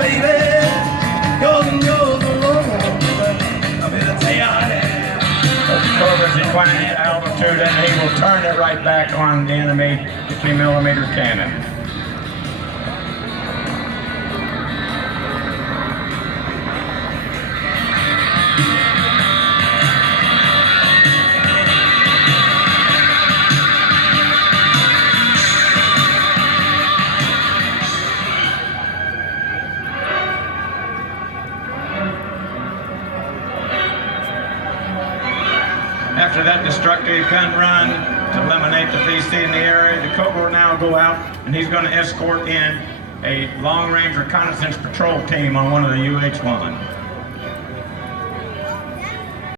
baby. You're the one. I'm gonna tell you how to. Cobras declining at altitude, and he will turn it right back on the enemy 50mm cannon. After that destructive gun run to eliminate the VC in the area, the Cobra will now go out and he's going to escort in a long-range reconnaissance patrol team on one of the UH-1.